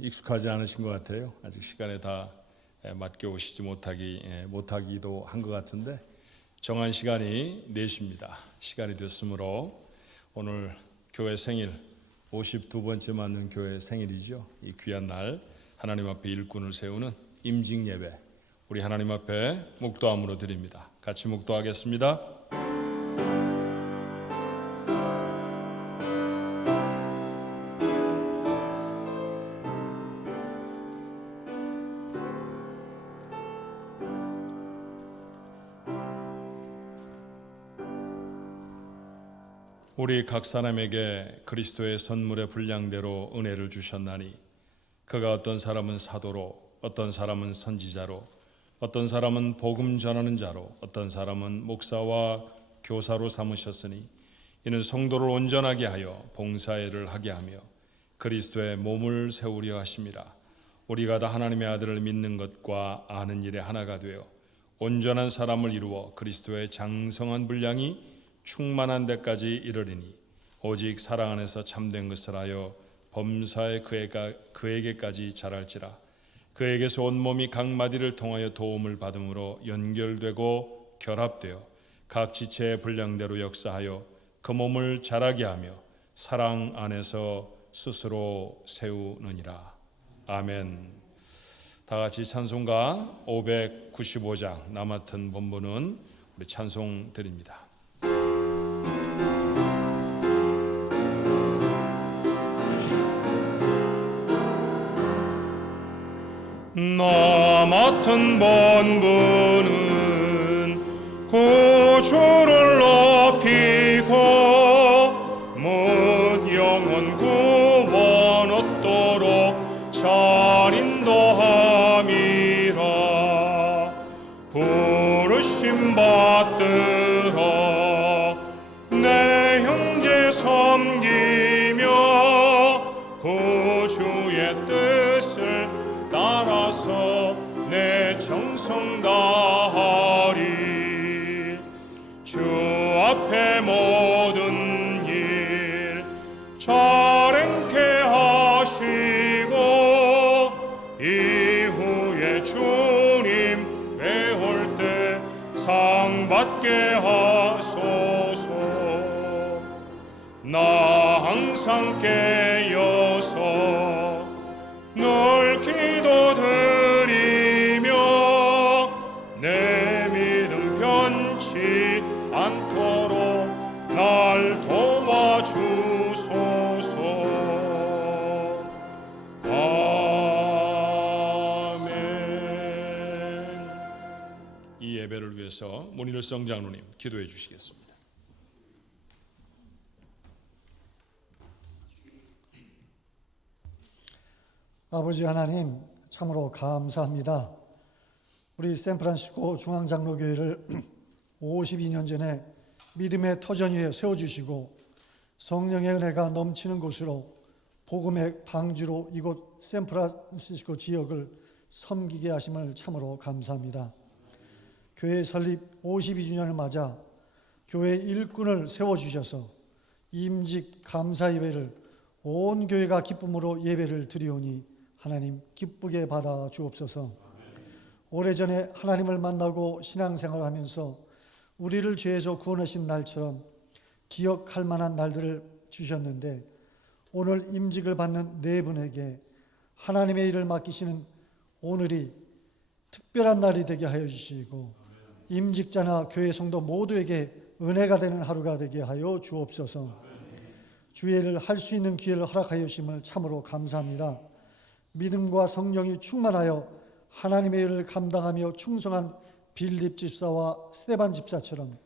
익숙하지 않으신 것 같아요. 아직 시간에 다 맞게 오시지 못하기도 한 것 같은데 정한 시간이 4시입니다. 시간이 됐으므로 오늘 교회 생일 52번째 맞는 교회 생일이죠. 이 귀한 날 하나님 앞에 일꾼을 세우는 임직 예배, 우리 하나님 앞에 묵도함으로 드립니다. 같이 묵도하겠습니다. 우리 각 사람에게 그리스도의 선물의 분량대로 은혜를 주셨나니 그가 어떤 사람은 사도로, 어떤 사람은 선지자로, 어떤 사람은 복음 전하는 자로, 어떤 사람은 목사와 교사로 삼으셨으니 이는 성도를 온전하게 하여 봉사일을 하게 하며 그리스도의 몸을 세우려 하심이라. 우리가 다 하나님의 아들을 믿는 것과 아는 일에 하나가 되어 온전한 사람을 이루어 그리스도의 장성한 분량이 충만한 데까지 이르리니 오직 사랑 안에서 참된 것을 하여 범사에 그에게까지 자랄지라. 그에게서 온몸이 각 마디를 통하여 도움을 받음으로 연결되고 결합되어 각 지체의 분량대로 역사하여 그 몸을 자라게 하며 사랑 안에서 스스로 세우느니라. 아멘. 다 같이 찬송가 595장 나 맡은 본분은 우리 찬송 드립니다. 나 맡은 본분은 구주를 높이고 문 영혼 구원 얻도록 잘 인도함이라. 부르심 받들어 내 형제 섬기며 구주의 뜻을 따라서 내 정성 다하리. 주 앞에 모든 일 잘 행케 하시고 이후에 주님 배울 때 상 받게 하소서. 나 항상 깨어서 늘 기도드리며 내 믿음 변치 않도록 날 도와주소서. 아멘. 이 예배를 위해서 문일성 장로님 기도해 주시겠습니다. 아버지 하나님, 참으로 감사합니다. 우리 샌프란시스코 중앙장로교회를 52년 전에 믿음의 터전 위에 세워주시고 성령의 은혜가 넘치는 곳으로 복음의 방주로 이곳 샌프란시스코 지역을 섬기게 하심을 참으로 감사합니다. 교회 설립 52주년을 맞아 교회 일꾼을 세워주셔서 임직 감사 예배를 온 교회가 기쁨으로 예배를 드리오니 하나님 기쁘게 받아 주옵소서. 오래전에 하나님을 만나고 신앙생활을 하면서 우리를 죄에서 구원하신 날처럼 기억할 만한 날들을 주셨는데 오늘 임직을 받는 네 분에게 하나님의 일을 맡기시는 오늘이 특별한 날이 되게 하여 주시고 임직자나 교회 성도 모두에게 은혜가 되는 하루가 되게 하여 주옵소서. 주의 일을 할 수 있는 기회를 허락하여 주심을 참으로 감사합니다. 믿음과 성령이 충만하여 하나님의 일을 감당하며 충성한 빌립 집사와 스데반 집사처럼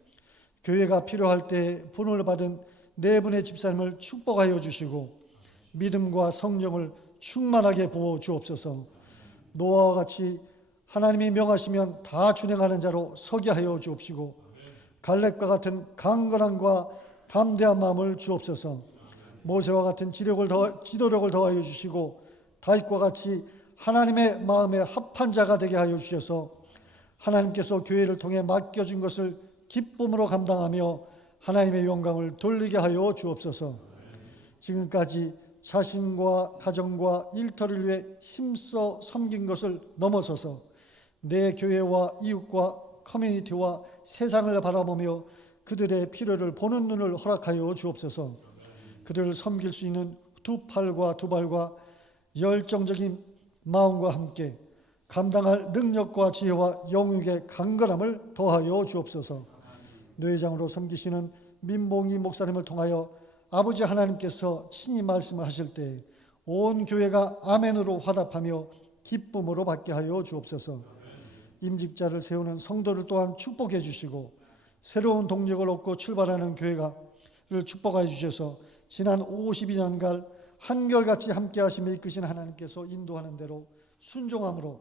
교회가 필요할 때 분을 받은 네 분의 집사님을 축복하여 주시고 믿음과 성령을 충만하게 부어 주옵소서. 노아와 같이 하나님이 명하시면 다 준행하는 자로 서게 하여 주옵시고 갈렙과 같은 강건함과 담대한 마음을 주옵소서. 모세와 같은 지도력을 더하여 주시고 다윗과 같이 하나님의 마음에 합한 자가 되게 하여 주셔서 하나님께서 교회를 통해 맡겨준 것을 기쁨으로 감당하며 하나님의 영광을 돌리게 하여 주옵소서. 지금까지 자신과 가정과 일터를 위해 힘써 섬긴 것을 넘어서서 내 교회와 이웃과 커뮤니티와 세상을 바라보며 그들의 필요를 보는 눈을 허락하여 주옵소서. 그들을 섬길 수 있는 두 팔과 두 발과 열정적인 마음과 함께 감당할 능력과 지혜와 영육의 강건함을 더하여 주옵소서. 뇌장으로 섬기시는 민봉이 목사님을 통하여 아버지 하나님께서 친히 말씀을 하실 때 온 교회가 아멘으로 화답하며 기쁨으로 받게 하여 주옵소서. 임직자를 세우는 성도를 또한 축복해 주시고 새로운 동력을 얻고 출발하는 교회가를 축복하여 주셔서 지난 52년간 한결같이 함께 하시며 이끄신 하나님께서 인도하는 대로 순종함으로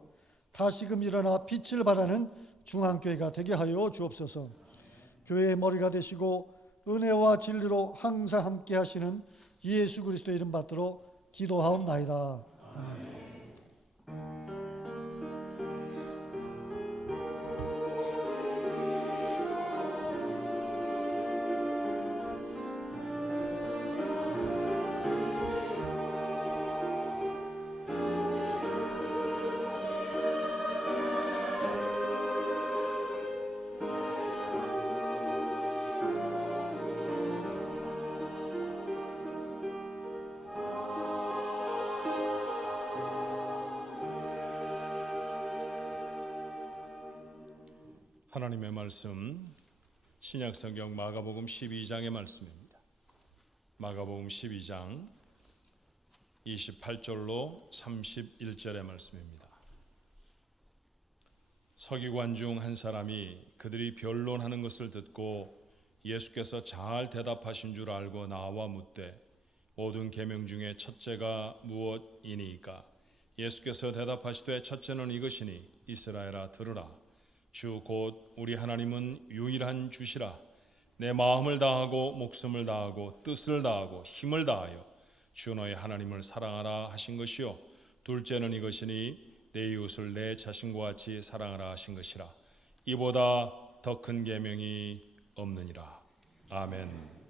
다시금 일어나 빛을 발하는 중앙교회가 되게 하여 주옵소서. 교회의 머리가 되시고 은혜와 진리로 항상 함께 하시는 예수 그리스도의 이름 받들어 기도하옵나이다. 하나님의 말씀 신약성경 마가복음 12장의 말씀입니다. 마가복음 12장 28절로 31절의 말씀입니다. 서기관 중 한 사람이 그들이 변론하는 것을 듣고 예수께서 잘 대답하신 줄 알고 나와 묻되 모든 계명 중에 첫째가 무엇이니까? 예수께서 대답하시되 첫째는 이것이니 이스라엘아 들으라. 주 곧 우리 하나님은 유일한 주시라. 내 마음을 다하고 목숨을 다하고 뜻을 다하고 힘을 다하여 주 너의 하나님을 사랑하라 하신 것이요 둘째는 이것이니 내 이웃을 내 자신과 같이 사랑하라 하신 것이라. 이보다 더 큰 계명이 없느니라. 아멘.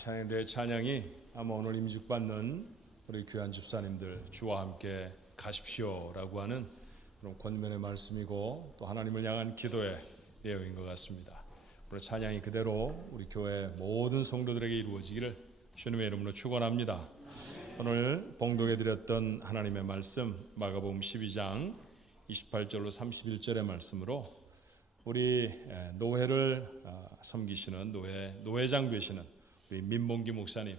찬양대의 찬양이 아마 오늘 임직받는 우리 귀한 집사님들 주와 함께 가십시오라고 하는 그런 권면의 말씀이고 또 하나님을 향한 기도의 내용인 것 같습니다. 오늘 찬양이 그대로 우리 교회 모든 성도들에게 이루어지기를 주님의 이름으로 축원합니다. 오늘 봉독해 드렸던 하나님의 말씀 마가복음 12장 28절로 31절의 말씀으로 우리 노회를 섬기시는 노회장 되시는 우리 민봉기 목사님,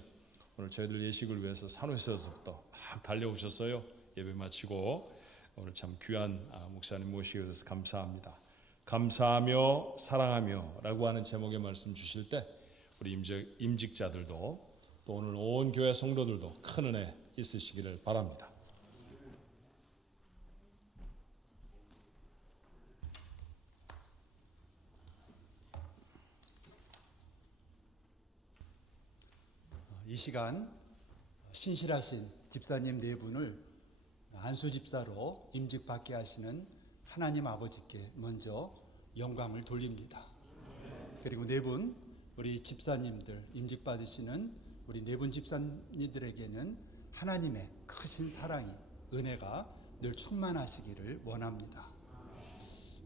오늘 저희들 예식을 위해서 산호에서부터 막 달려오셨어요. 예배 마치고 오늘 참 귀한 목사님 모시게 돼서 감사합니다. 감사하며 사랑하며 라고 하는 제목의 말씀 주실 때 우리 임직자들도 또 오늘 온 교회 성도들도 큰 은혜 있으시기를 바랍니다. 이 시간 신실하신 집사님 네 분을 안수 집사로 임직받게 하시는 하나님 아버지께 먼저 영광을 돌립니다. 그리고 네 분 우리 집사님들 임직받으시는 우리 네 분 집사님들에게는 하나님의 크신 사랑이 은혜가 늘 충만하시기를 원합니다.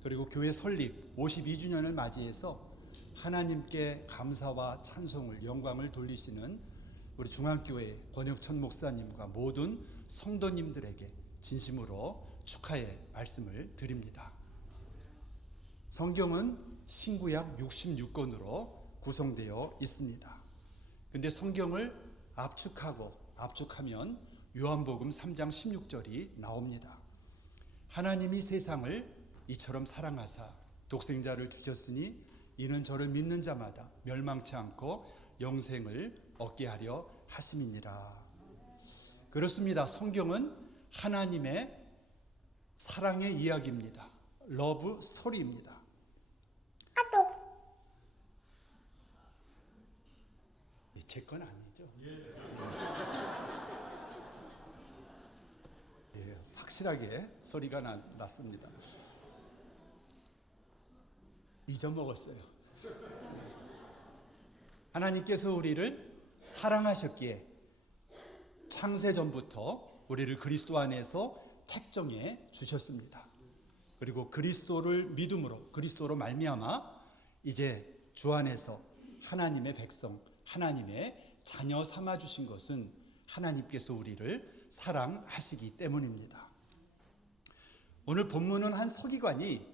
그리고 교회 설립 52주년을 맞이해서 하나님께 감사와 찬송을 영광을 돌리시는 우리 중앙교회 권혁천 목사님과 모든 성도님들에게 진심으로 축하의 말씀을 드립니다. 성경은 신구약 66권으로 구성되어 있습니다. 근데 성경을 압축하면 요한복음 3장 16절이 나옵니다. 하나님이 세상을 이처럼 사랑하사 독생자를 주셨으니 이는 저를 믿는 자마다 멸망치 않고 영생을 얻게 하려 하심이니라. 그렇습니다. 성경은 하나님의 사랑의 이야기입니다. 러브 스토리입니다. 제 건 아니죠? 예, 확실하게 소리가 났습니다. 잊어먹었어요. 하나님께서 우리를 사랑하셨기에 창세전부터 우리를 그리스도 안에서 택정해 주셨습니다. 그리고 그리스도를 믿음으로 그리스도로 말미암아 이제 주 안에서 하나님의 백성, 하나님의 자녀 삼아 주신 것은 하나님께서 우리를 사랑하시기 때문입니다. 오늘 본문은 한 서기관이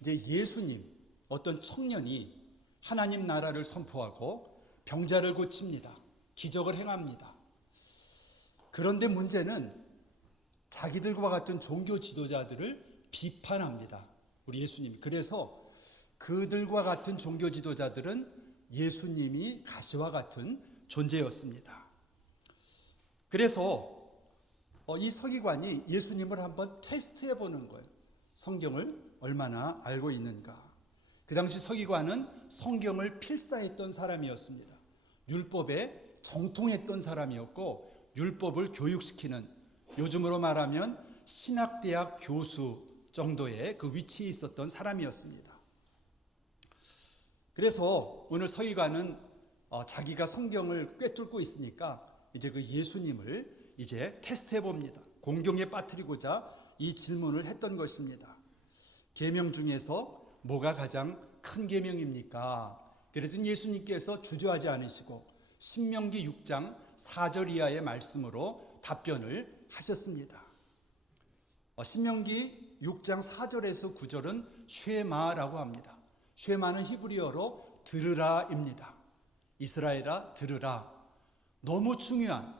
이제 예수님, 어떤 청년이 하나님 나라를 선포하고 병자를 고칩니다. 기적을 행합니다. 그런데 문제는 자기들과 같은 종교 지도자들을 비판합니다. 우리 예수님이. 그래서 그들과 같은 종교 지도자들은 예수님이 가시와 같은 존재였습니다. 그래서 이 서기관이 예수님을 한번 테스트해 보는 거예요. 성경을 얼마나 알고 있는가. 그 당시 서기관은 성경을 필사했던 사람이었습니다. 율법에 정통했던 사람이었고 율법을 교육시키는, 요즘으로 말하면 신학대학 교수 정도의 그 위치에 있었던 사람이었습니다. 그래서 오늘 서기관은 자기가 성경을 꿰뚫고 있으니까 이제 그 예수님을 이제 테스트해 봅니다. 공경에 빠뜨리고자 이 질문을 했던 것입니다. 계명 중에서 뭐가 가장 큰 계명입니까? 그래서 예수님께서 주저하지 않으시고 신명기 6장 4절 이하의 말씀으로 답변을 하셨습니다. 신명기 6장 4절에서 9절은 쉐마라고 합니다. 쉐마는 히브리어로 들으라입니다. 이스라엘아 들으라. 너무 중요한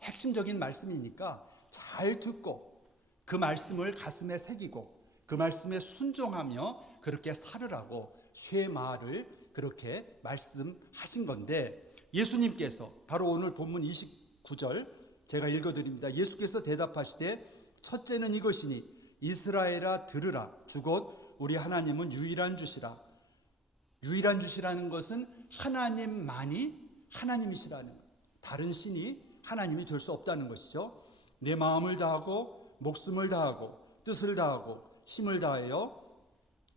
핵심적인 말씀이니까 잘 듣고 그 말씀을 가슴에 새기고 그 말씀에 순종하며 그렇게 살으라고 쉐마를 그렇게 말씀하신 건데, 예수님께서 바로 오늘 본문 29절 제가 읽어드립니다. 예수께서 대답하시되 첫째는 이것이니 이스라엘아 들으라. 주곧 우리 하나님은 유일한 주시라. 유일한 주시라는 것은 하나님만이 하나님이시라는 것. 다른 신이 하나님이 될 수 없다는 것이죠. 내 마음을 다하고 목숨을 다하고 뜻을 다하고 힘을 다하여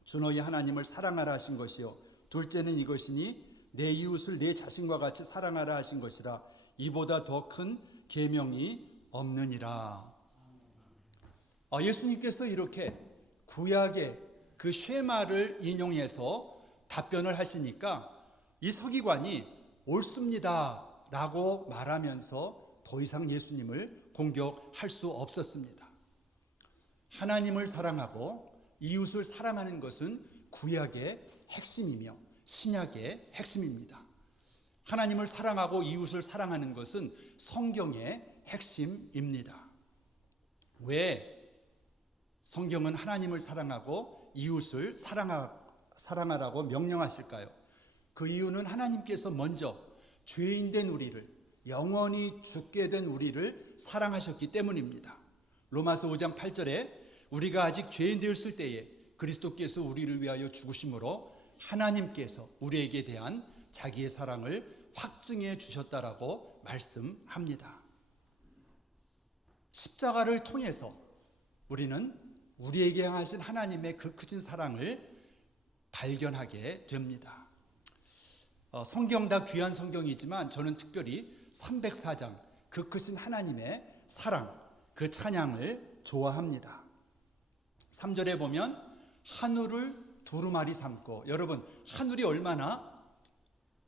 주 너희 하나님을 사랑하라 하신 것이요. 둘째는 이것이니 내 이웃을 내 자신과 같이 사랑하라 하신 것이라. 이보다 더 큰 계명이 없느니라. 예수님께서 이렇게 구약의 그 쉐마를 인용해서 답변을 하시니까 이 서기관이 옳습니다 라고 말하면서 더 이상 예수님을 공격할 수 없었습니다. 하나님을 사랑하고 이웃을 사랑하는 것은 구약의 핵심이며 신약의 핵심입니다. 하나님을 사랑하고 이웃을 사랑하는 것은 성경의 핵심입니다. 왜 성경은 하나님을 사랑하고 이웃을 사랑하라고 명령하실까요? 그 이유는 하나님께서 먼저 죄인된 우리를, 영원히 죽게 된 우리를 사랑하셨기 때문입니다. 로마서 5장 8절에 우리가 아직 죄인 되었을 때에 그리스도께서 우리를 위하여 죽으심으로 하나님께서 우리에게 대한 자기의 사랑을 확증해 주셨다라고 말씀합니다. 십자가를 통해서 우리는 우리에게 향하신 하나님의 그 크신 사랑을 발견하게 됩니다. 성경 다 귀한 성경이지만 저는 특별히 304장 그 크신 하나님의 사랑, 그 찬양을 좋아합니다. 3절에 보면 하늘을 두루마리 삼고, 여러분 하늘이 얼마나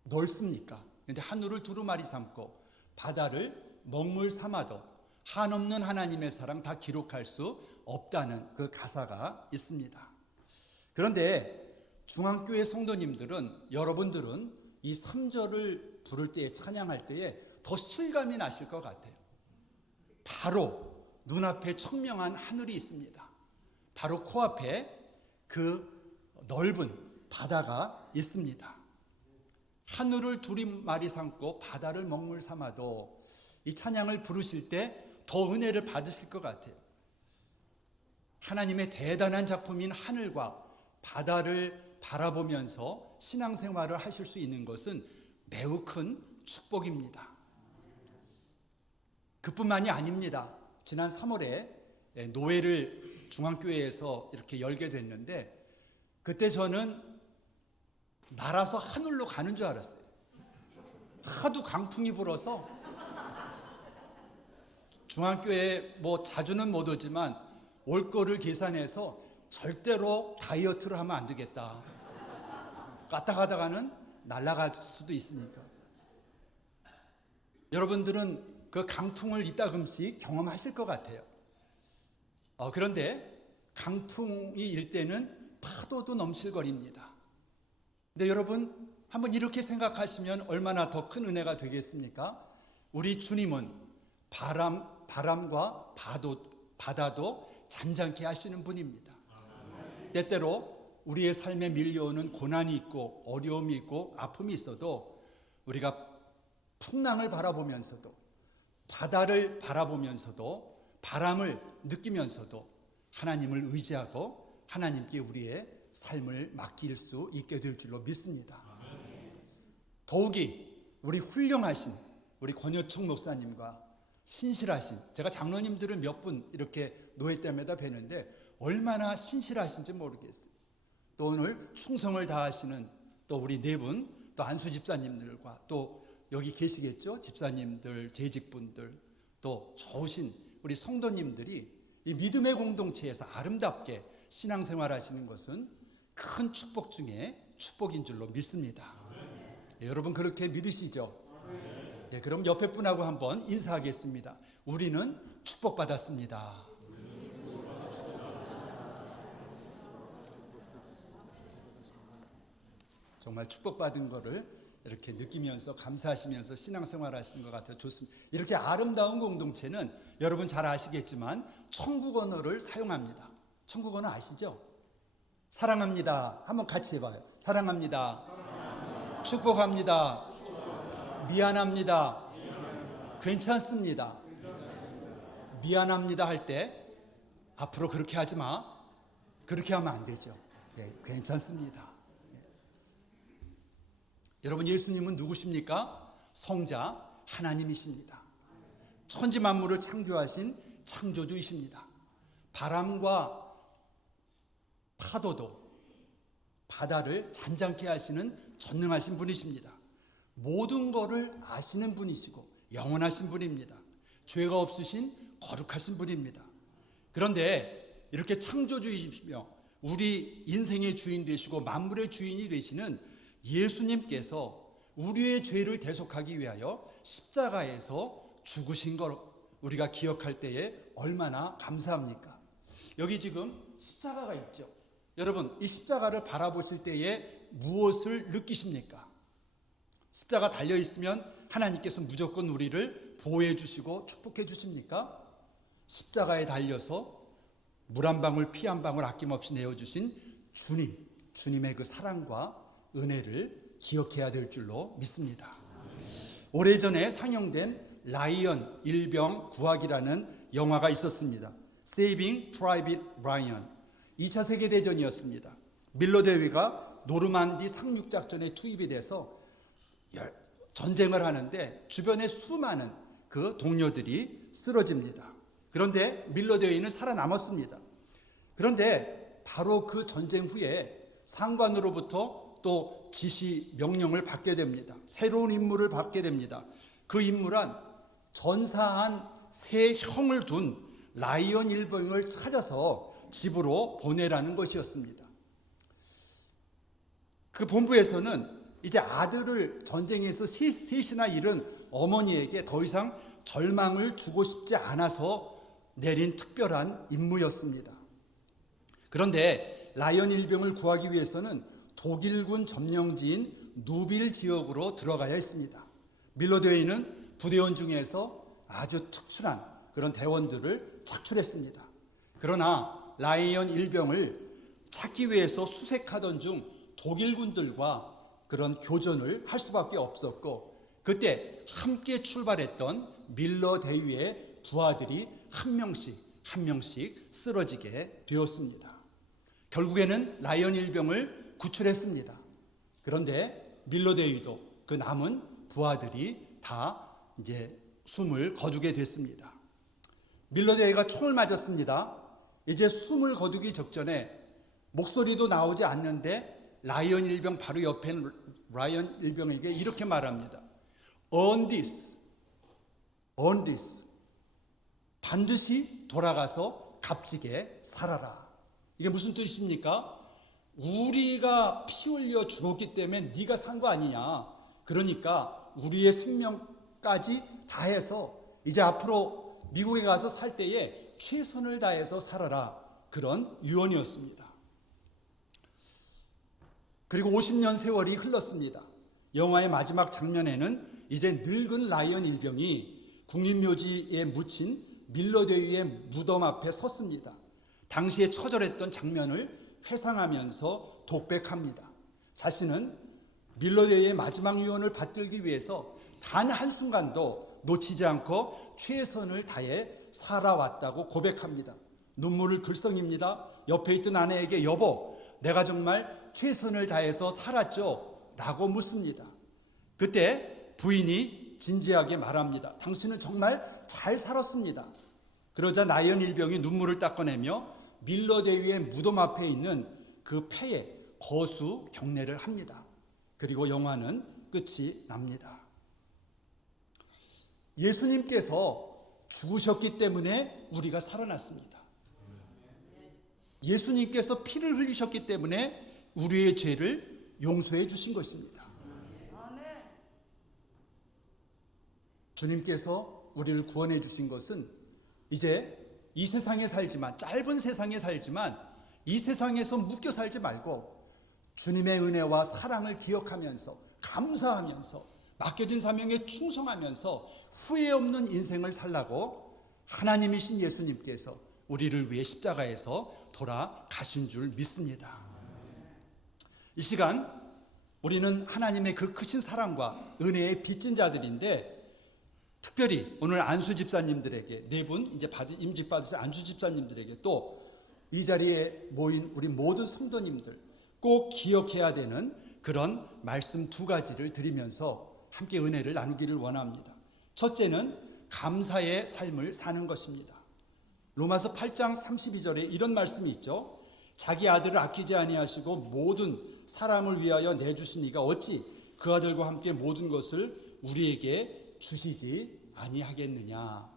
넓습니까? 그런데 하늘을 두루마리 삼고 바다를 먹물 삼아도 한없는 하나님의 사랑 다 기록할 수 없다는 그 가사가 있습니다. 그런데 중앙교회 성도님들은, 여러분들은 이 3절을 부를 때에, 찬양할 때에 더 실감이 나실 것 같아요. 바로 눈앞에 청명한 하늘이 있습니다. 바로 코앞에 그 넓은 바다가 있습니다. 하늘을 두루마리 삼고 바다를 먹물 삼아도 이 찬양을 부르실 때 더 은혜를 받으실 것 같아요. 하나님의 대단한 작품인 하늘과 바다를 바라보면서 신앙생활을 하실 수 있는 것은 매우 큰 축복입니다. 그뿐만이 아닙니다. 지난 3월에 노회를 중앙교회에서 이렇게 열게 됐는데, 그때 저는 날아서 하늘로 가는 줄 알았어요. 하도 강풍이 불어서 중앙교회에 자주는 못 오지만 올 거를 계산해서 절대로 다이어트를 하면 안 되겠다. 갔다 가다가는 날아갈 수도 있으니까. 여러분들은 그 강풍을 이따금씩 경험하실 것 같아요. 그런데 강풍이 일 때는 파도도 넘실거립니다. 근데 여러분 한번 이렇게 생각하시면 얼마나 더 큰 은혜가 되겠습니까? 우리 주님은 바람과 바다도 잔잔케 하시는 분입니다. 때때로 우리의 삶에 밀려오는 고난이 있고 어려움이 있고 아픔이 있어도 우리가 풍랑을 바라보면서도, 바다를 바라보면서도, 바람을 느끼면서도 하나님을 의지하고 하나님께 우리의 삶을 맡길 수 있게 될 줄로 믿습니다. 더욱이 우리 훌륭하신 우리 권여총 목사님과 신실하신, 제가 장로님들을 몇 분 이렇게 노회 때마다 뵈는데 얼마나 신실하신지 모르겠어요. 또 오늘 충성을 다하시는 또 우리 네 분, 또 안수 집사님들과 또 여기 계시겠죠? 집사님들, 재직분들, 또 좋으신 우리 성도님들이 이 믿음의 공동체에서 아름답게 신앙생활 하시는 것은 큰 축복 중에 축복인 줄로 믿습니다. 여러분 그렇게 믿으시죠? 그럼 옆에 분하고 한번 인사하겠습니다. 우리는 축복받았습니다. 정말 축복받은 거를 이렇게 느끼면서 감사하시면서 신앙생활 하시는 것 같아요. 좋습니다. 이렇게 아름다운 공동체는 여러분 잘 아시겠지만 천국 언어를 사용합니다. 천국 언어 아시죠? 사랑합니다. 한번 같이 해봐요. 사랑합니다. 축복합니다. 미안합니다. 괜찮습니다. 미안합니다 할 때 앞으로 그렇게 하지 마. 그렇게 하면 안 되죠. 괜찮습니다. 여러분 예수님은 누구십니까? 성자 하나님이십니다. 천지 만물을 창조하신 창조주이십니다. 바람과 파도도 바다를 잔잔케 하시는 전능하신 분이십니다. 모든 것을 아시는 분이시고 영원하신 분입니다. 죄가 없으신 거룩하신 분입니다. 그런데 이렇게 창조주이시며 우리 인생의 주인 되시고 만물의 주인이 되시는 예수님께서 우리의 죄를 대속하기 위하여 십자가에서 죽으신 걸 우리가 기억할 때에 얼마나 감사합니까? 여기 지금 십자가가 있죠. 여러분, 이 십자가를 바라보실 때에 무엇을 느끼십니까? 십자가 달려 있으면 하나님께서 무조건 우리를 보호해 주시고 축복해 주십니까? 십자가에 달려서 물 한 방울 피 한 방울 아낌없이 내어주신 주님의 그 사랑과 은혜를 기억해야 될 줄로 믿습니다. 오래전에 상영된 라이언 일병 구하기라는 영화가 있었습니다. Saving Private Ryan. 2차 세계대전이었습니다. 밀러 대위가 노르만디 상륙작전에 투입이 돼서 전쟁을 하는데 주변에 수많은 그 동료들이 쓰러집니다. 그런데 밀러 대위는 살아남았습니다. 그런데 바로 그 전쟁 후에 상관으로부터 또 지시 명령을 받게 됩니다. 새로운 임무를 받게 됩니다. 그 임무란 전사한 세 형을 둔 라이언 일병을 찾아서 집으로 보내라는 것이었습니다. 그 본부에서는 이제 아들을 전쟁에서 셋이나 잃은 어머니에게 더 이상 절망을 주고 싶지 않아서 내린 특별한 임무였습니다. 그런데 라이언 일병을 구하기 위해서는 독일군 점령지인 누빌 지역으로 들어가야 했습니다. 밀러 대위는 부대원 중에서 아주 특출한 그런 대원들을 착출했습니다. 그러나 라이언 일병을 찾기 위해서 수색하던 중 독일군들과 그런 교전을 할 수밖에 없었고, 그때 함께 출발했던 밀러 대위의 부하들이 한 명씩 쓰러지게 되었습니다. 결국에는 라이언 일병을 구출했습니다. 그런데 밀러 대위도 그 남은 부하들이 다 이제 숨을 거두게 됐습니다. 밀러 대위가 총을 맞았습니다. 이제 숨을 거두기 직전에 목소리도 나오지 않는데 라이언 일병 바로 옆에 있는 라이언 일병에게 이렇게 말합니다. On this. 반드시 돌아가서 값지게 살아라. 이게 무슨 뜻입니까? 우리가 피 흘려 죽었기 때문에 네가 산 거 아니냐. 그러니까 우리의 생명까지 다해서 이제 앞으로 미국에 가서 살 때에 최선을 다해서 살아라. 그런 유언이었습니다. 그리고 50년 세월이 흘렀습니다. 영화의 마지막 장면에는 이제 늙은 라이언 일병이 국립묘지에 묻힌 밀러 대위의 무덤 앞에 섰습니다. 당시에 처절했던 장면을 회상하면서 독백합니다. 자신은 밀러 대위의 마지막 유언을 받들기 위해서 단 한순간도 놓치지 않고 최선을 다해 살아왔다고 고백합니다. 눈물을 글썽입니다. 옆에 있던 아내에게 여보, 내가 정말 최선을 다해서 살았죠? 라고 묻습니다. 그때 부인이 진지하게 말합니다. 당신은 정말 잘 살았습니다. 그러자 라이언 일병이 눈물을 닦아내며 밀러 대위의 무덤 앞에 있는 그 폐에 거수 경례를 합니다. 그리고 영화는 끝이 납니다. 예수님께서 죽으셨기 때문에 우리가 살아났습니다. 예수님께서 피를 흘리셨기 때문에 우리의 죄를 용서해 주신 것입니다. 주님께서 우리를 구원해 주신 것은 이제 이 세상에 살지만, 짧은 세상에 살지만 이 세상에서 묶여 살지 말고 주님의 은혜와 사랑을 기억하면서 감사하면서 맡겨진 사명에 충성하면서 후회 없는 인생을 살라고 하나님이신 예수님께서 우리를 위해 십자가에서 돌아가신 줄 믿습니다. 이 시간 우리는 하나님의 그 크신 사랑과 은혜의 빚진 자들인데, 특별히 오늘 안수 집사님들에게 네 분 이제 임직 받으신 안수 집사님들에게 또 이 자리에 모인 우리 모든 성도님들 꼭 기억해야 되는 그런 말씀 두 가지를 드리면서 함께 은혜를 나누기를 원합니다. 첫째는 감사의 삶을 사는 것입니다. 로마서 8장 32절에 이런 말씀이 있죠. 자기 아들을 아끼지 아니하시고 모든 사람을 위하여 내주신 이가 어찌 그 아들과 함께 모든 것을 우리에게 주시지 아니하겠느냐.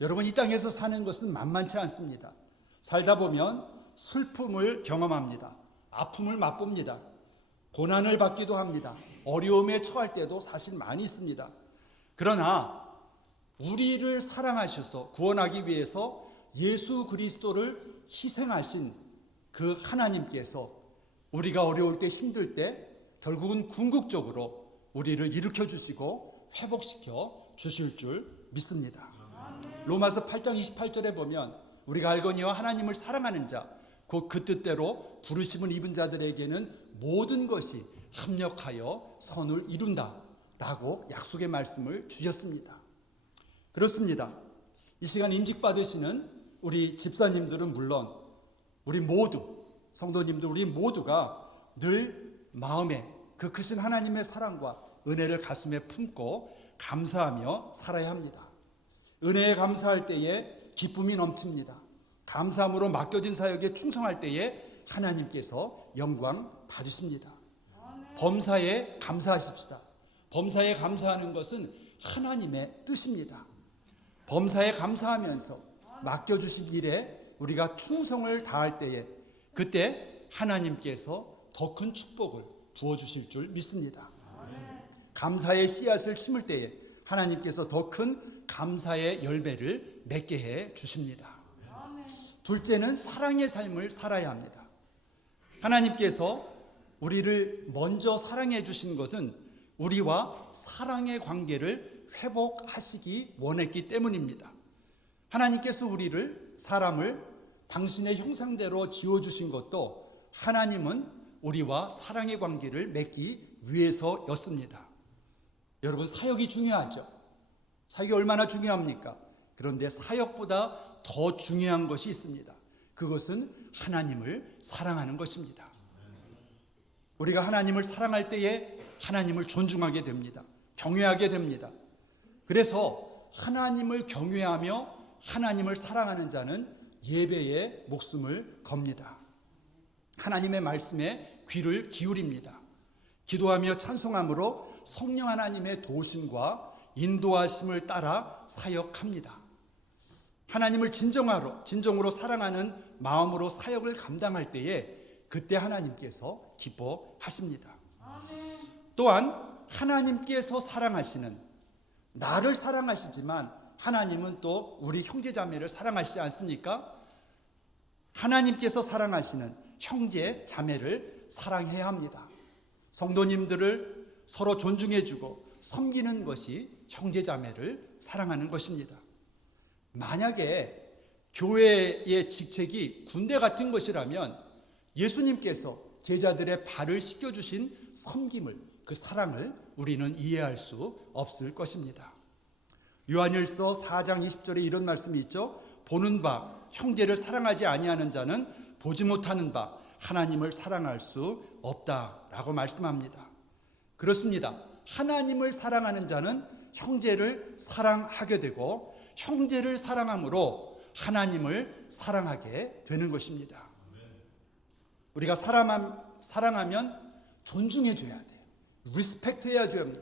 여러분, 이 땅에서 사는 것은 만만치 않습니다. 살다 보면 슬픔을 경험합니다. 아픔을 맛봅니다. 고난을 받기도 합니다. 어려움에 처할 때도 사실 많이 있습니다. 그러나 우리를 사랑하셔서 구원하기 위해서 예수 그리스도를 희생하신 그 하나님께서 우리가 어려울 때, 힘들 때 결국은 궁극적으로 우리를 일으켜 주시고 회복시켜 주실 줄 믿습니다. 로마서 8장 28절에 보면 우리가 알거니와 하나님을 사랑하는 자 곧 그 뜻대로 부르심을 입은 자들에게는 모든 것이 합력하여 선을 이룬다 라고 약속의 말씀을 주셨습니다. 그렇습니다. 이 시간 임직 받으시는 우리 집사님들은 물론 우리 모두, 성도님들 우리 모두가 늘 마음에 그 크신 하나님의 사랑과 은혜를 가슴에 품고 감사하며 살아야 합니다. 은혜에 감사할 때에 기쁨이 넘칩니다. 감사함으로 맡겨진 사역에 충성할 때에 하나님께서 영광 받으십니다. 범사에 감사하십시다. 범사에 감사하는 것은 하나님의 뜻입니다. 범사에 감사하면서 맡겨주신 일에 우리가 충성을 다할 때에 그때 하나님께서 더 큰 축복을 부어주실 줄 믿습니다. 감사의 씨앗을 심을 때에 하나님께서 더 큰 감사의 열매를 맺게 해 주십니다. 둘째는 사랑의 삶을 살아야 합니다. 하나님께서 우리를 먼저 사랑해 주신 것은 우리와 사랑의 관계를 회복하시기 원했기 때문입니다. 하나님께서 우리를, 사람을 당신의 형상대로 지어주신 것도 하나님은 우리와 사랑의 관계를 맺기 위해서였습니다. 여러분, 사역이 중요하죠. 사역이 얼마나 중요합니까? 그런데 사역보다 더 중요한 것이 있습니다. 그것은 하나님을 사랑하는 것입니다. 우리가 하나님을 사랑할 때에 하나님을 존중하게 됩니다. 경외하게 됩니다. 그래서 하나님을 경외하며 하나님을 사랑하는 자는 예배에 목숨을 겁니다. 하나님의 말씀에 귀를 기울입니다. 기도하며 찬송함으로 성령 하나님의 도우심과 인도하심을 따라 사역합니다. 하나님을 진정으로 사랑하는 마음으로 사역을 감당할 때에 그때 하나님께서 기뻐하십니다. 또한 하나님께서 사랑하시는, 나를 사랑하시지만 하나님은 또 우리 형제자매를 사랑하시지 않습니까? 하나님께서 사랑하시는 형제 자매를 사랑해야 합니다. 성도님들을 서로 존중해주고 섬기는 것이 형제자매를 사랑하는 것입니다. 만약에 교회의 직책이 군대 같은 것이라면 예수님께서 제자들의 발을 씻겨주신 섬김을, 그 사랑을 우리는 이해할 수 없을 것입니다. 요한일서 4장 20절에 이런 말씀이 있죠. 보는 바 형제를 사랑하지 아니하는 자는 보지 못하는 바 하나님을 사랑할 수 없다라고 말씀합니다. 그렇습니다. 하나님을 사랑하는 자는 형제를 사랑하게 되고 형제를 사랑함으로 하나님을 사랑하게 되는 것입니다. 우리가 사랑하면 존중해 줘야 돼요. 리스펙트 해야 됩니다.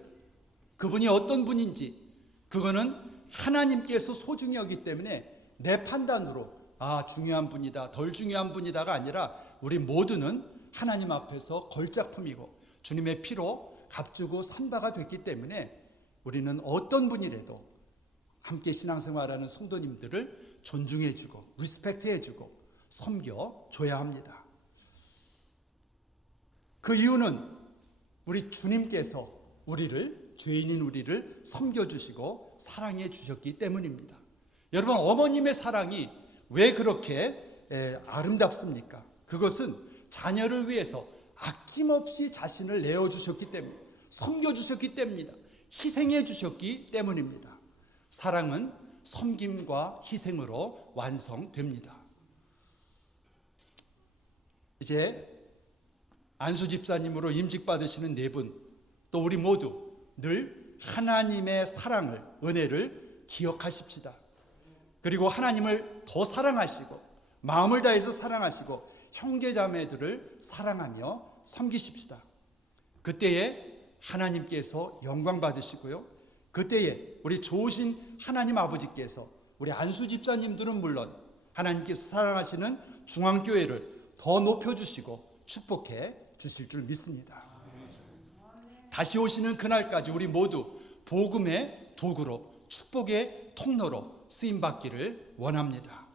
그분이 어떤 분인지 그거는 하나님께서 소중히 여기기 때문에 내 판단으로 중요한 분이다, 덜 중요한 분이다가 아니라 우리 모두는 하나님 앞에서 걸작품이고 주님의 피로 값주고 산 바가 됐기 때문에 우리는 어떤 분이라도 함께 신앙생활하는 성도님들을 존중해주고 리스펙트해주고 섬겨줘야 합니다. 그 이유는 우리 주님께서 죄인인 우리를 섬겨주시고 사랑해 주셨기 때문입니다. 여러분, 어머님의 사랑이 왜 그렇게 아름답습니까? 그것은 자녀를 위해서 아낌없이 자신을 내어주셨기 때문에, 섬겨주셨기 때문입니다. 희생해 주셨기 때문입니다. 사랑은 섬김과 희생으로 완성됩니다. 이제 안수 집사님으로 임직 받으시는 네 분, 또 우리 모두 늘 하나님의 사랑을, 은혜를 기억하십시다. 그리고 하나님을 더 사랑하시고 마음을 다해서 사랑하시고 형제자매들을 사랑하며 섬기십시다. 그때에 하나님께서 영광 받으시고요. 그때에 우리 좋으신 하나님 아버지께서 우리 안수 집사님들은 물론 하나님께서 사랑하시는 중앙교회를 더 높여주시고 축복해 주실 줄 믿습니다. 다시 오시는 그날까지 우리 모두 복음의 도구로 축복의 통로로 쓰임받기를 원합니다.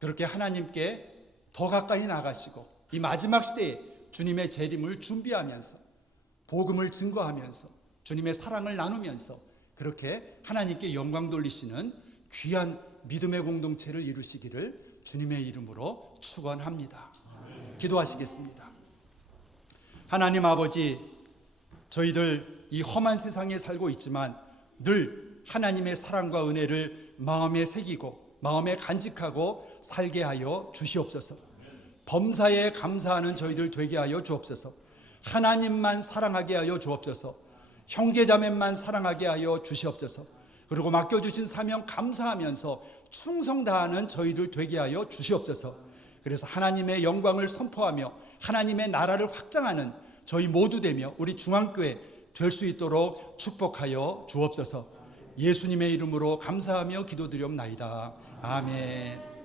그렇게 하나님께 더 가까이 나가시고 이 마지막 시대에 주님의 재림을 준비하면서 복음을 증거하면서 주님의 사랑을 나누면서 그렇게 하나님께 영광 돌리시는 귀한 믿음의 공동체를 이루시기를 주님의 이름으로 축원합니다. 기도하시겠습니다. 하나님 아버지, 저희들 이 험한 세상에 살고 있지만 늘 하나님의 사랑과 은혜를 마음에 새기고 마음에 간직하고 살게 하여 주시옵소서. 범사에 감사하는 저희들 되게 하여 주옵소서. 하나님만 사랑하게 하여 주옵소서. 형제자매만 사랑하게 하여 주시옵소서. 그리고 맡겨주신 사명 감사하면서 충성 다하는 저희들 되게 하여 주시옵소서. 그래서 하나님의 영광을 선포하며 하나님의 나라를 확장하는 저희 모두 되며 우리 중앙교회 될 수 있도록 축복하여 주옵소서. 예수님의 이름으로 감사하며 기도드리옵나이다. 아멘.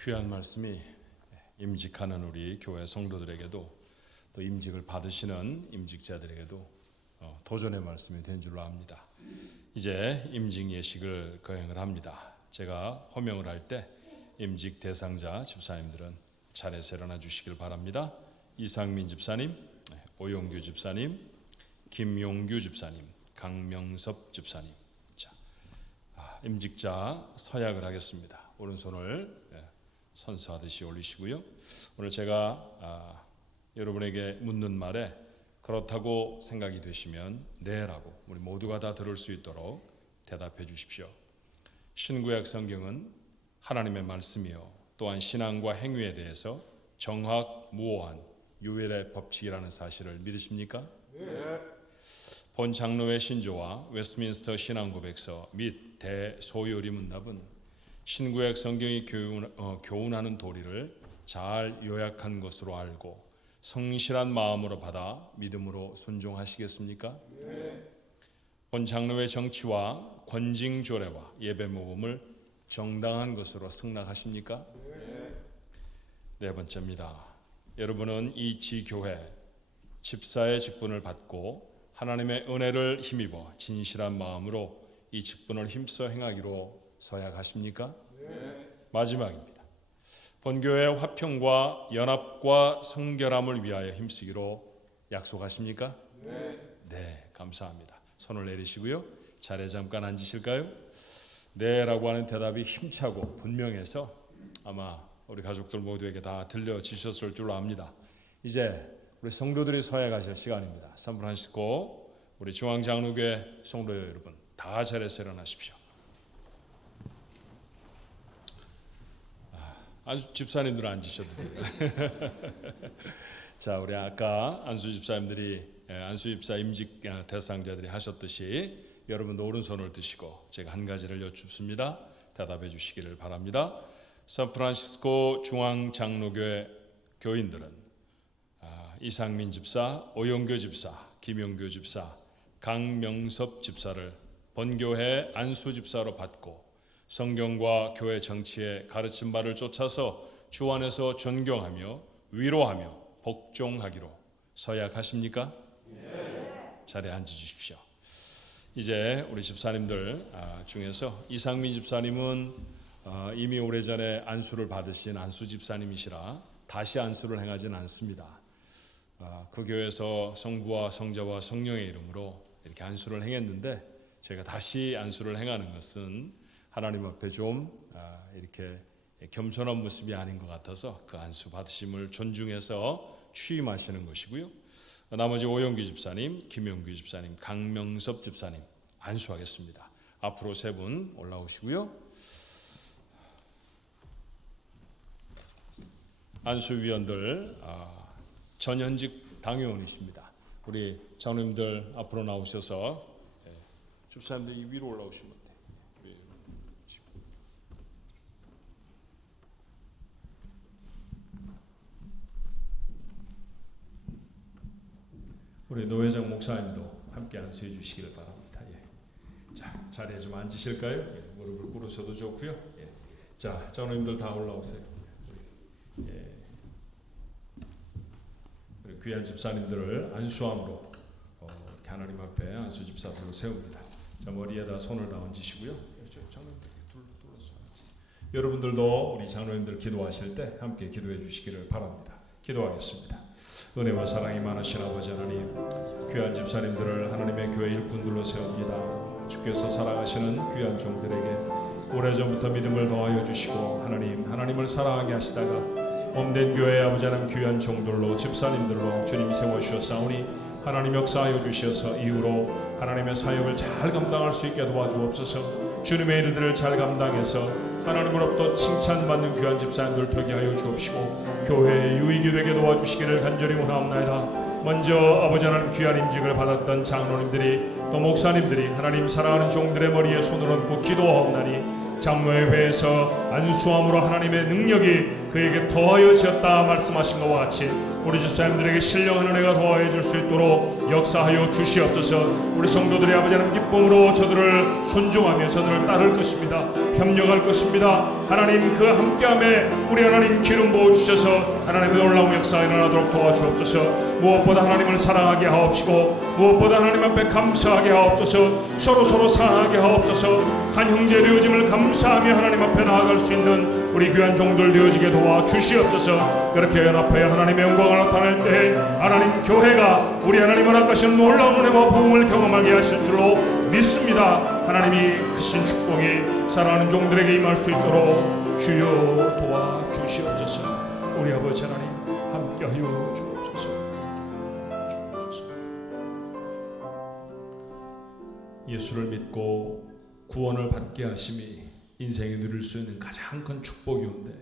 귀한 말씀이 임직하는 우리 교회 성도들에게도 또 임직을 받으시는 임직자들에게도 도전의 말씀이 된 줄로 압니다. 이제 임직 예식을 거행을 합니다. 제가 호명을 할 때 임직 대상자 집사님들은 차례서 일어나 주시길 바랍니다. 이상민 집사님, 오용규 집사님, 김용규 집사님, 강명섭 집사님. 자, 임직자 서약을 하겠습니다. 오른손을 선서하듯이 올리시고요. 오늘 제가 여러분에게 묻는 말에 그렇다고 생각이 되시면 네라고 우리 모두가 다 들을 수 있도록 대답해 주십시오. 신구약 성경은 하나님의 말씀이요 또한 신앙과 행위에 대해서 정확무오한 유일의 법칙이라는 사실을 믿으십니까? 네. 본 장로의 신조와 웨스트민스터 신앙고백서 및 대소요리 문답은 신구약 성경이 교훈하는 도리를 잘 요약한 것으로 알고 성실한 마음으로 받아 믿음으로 순종하시겠습니까? 네. 본 장로의 정치와 권징조례와 예배 모범을 정당한 것으로 승낙하십니까? 네 번째입니다. 여러분은 이 지교회 집사의 직분을 받고 하나님의 은혜를 힘입어 진실한 마음으로 이 직분을 힘써 행하기로 서약하십니까? 마지막입니다. 본교회의 화평과 연합과 성결함을 위하여 힘쓰기로 약속하십니까? 네, 감사합니다. 손을 내리시고요. 자리에 잠깐 앉으실까요? 네라고 하는 대답이 힘차고 분명해서 아마 우리 가족들 모두에게 다 들려지셨을 줄로 압니다. 이제 우리 성도들이 서약하실 시간입니다. 샌프란시스코 우리 중앙장로교회 성도 여러분 다 자리에서 일어나십시오. 안수 집사님들은 앉으셔도 돼요. 자, 우리 아까 안수 집사님들이 안수 집사 임직 대상자들이 하셨듯이 여러분도 오른손을 드시고 제가 한 가지를 여쭙습니다. 대답해 주시기를 바랍니다. 샌프란시스코 중앙장로교회 교인들은 이상민 집사, 오용교 집사, 김용규 집사, 강명섭 집사를 본교회 안수 집사로 받고 성경과 교회 정치의 가르친 바를 쫓아서 주 안에서 존경하며 위로하며 복종하기로 서약하십니까? 네. 자리에 앉으십시오. 이제 우리 집사님들 중에서 이상민 집사님은 이미 오래전에 안수를 받으신 안수 집사님이시라 다시 안수를 행하지는 않습니다. 그 교회에서 성부와 성자와 성령의 이름으로 이렇게 안수를 행했는데 제가 다시 안수를 행하는 것은 하나님 앞에 좀 이렇게 겸손한 모습이 아닌 것 같아서 그 안수 받으심을 존중해서 취임하시는 것이고요. 나머지 오용규 집사님, 김용규 집사님, 강명섭 집사님 안수하겠습니다. 앞으로 세 분 올라오시고요. 안수위원들 전현직 당회원이십니다. 우리 장로님들 앞으로 나오셔서 집사님들 위로 올라오시면 돼요. 우리 노회정 목사님도 함께 안수해 주시기를 바랍니다. 예. 자, 자리에 좀 앉으실까요? 예, 무릎을 꿇으셔도 좋고요. 예. 자, 장로님들 다 올라오세요. 예. 우리 귀한 집사님들을 안수함으로 이렇게 하나님 앞에 안수 집사들로 세웁니다. 자, 머리에다 손을 다 얹으시고요. 장로님들 둘러서 앉으세요. 여러분들도 우리 장로님들 기도하실 때 함께 기도해 주시기를 바랍니다. 기도하겠습니다. 은혜와 사랑이 많으신 아버지 하나님, 귀한 집사님들을 하나님의 교회 일꾼들로 세웁니다. 주께서 사랑하시는 귀한 종들에게 오래전부터 믿음을 더하여 주시고 하나님을 사랑하게 하시다가 몸된 교회 아버지 하나님 귀한 종들로 집사님들로 주님이 세워주셨사오니 하나님 역사하여 주셔서 이후로 하나님의 사역을 잘 감당할 수 있게 도와주옵소서. 주님의 일들을 잘 감당해서 하나님으로부터 칭찬받는 귀한 집사님들 되게 하여 주옵시고 교회의 유익이 되게 도와주시기를 간절히 원하옵나이다. 먼저 아버지 하나님 귀한 임직을 받았던 장로님들이 또 목사님들이 하나님 사랑하는 종들의 머리에 손을 얹고 기도하옵나니 장로의 회에서 안수함으로 하나님의 능력이 그에게 더하여졌다 말씀하신 것과 같이 우리 집사님들에게 신령한 은혜가 더하여 줄 수 있도록 역사하여 주시옵소서. 우리 성도들이 아버지 하나님 기쁨으로 저들을 순종하며 저들을 따를 것입니다. 협력할 것입니다. 하나님 그 함께함에 우리 하나님 기름 부어주셔서 하나님의 놀라운 역사가 일어나도록 도와주옵소서. 무엇보다 하나님을 사랑하게 하옵시고 무엇보다 하나님 앞에 감사하게 하옵소서. 서로 사랑하게 하옵소서. 한 형제 되어짐을 감사하며 하나님 앞에 나아갈 수 있는 우리 귀한 종들 되어지게 도와주시옵소서. 그렇게 연합하여 하나님의 영광을 나타낼 때 하나님 교회가 우리 하나님 허락하신 놀라운 은혜와 부흥을 경험하게 하실 줄로 믿습니다. 하나님이 크신 축복이 사랑하는 종들에게 임할 수 있도록 주여 도와주시옵소서. 우리 아버지 하나님 함께하여 주옵소서. 예수를 믿고 구원을 받게 하심이 인생에 누릴 수 있는 가장 큰 축복이온데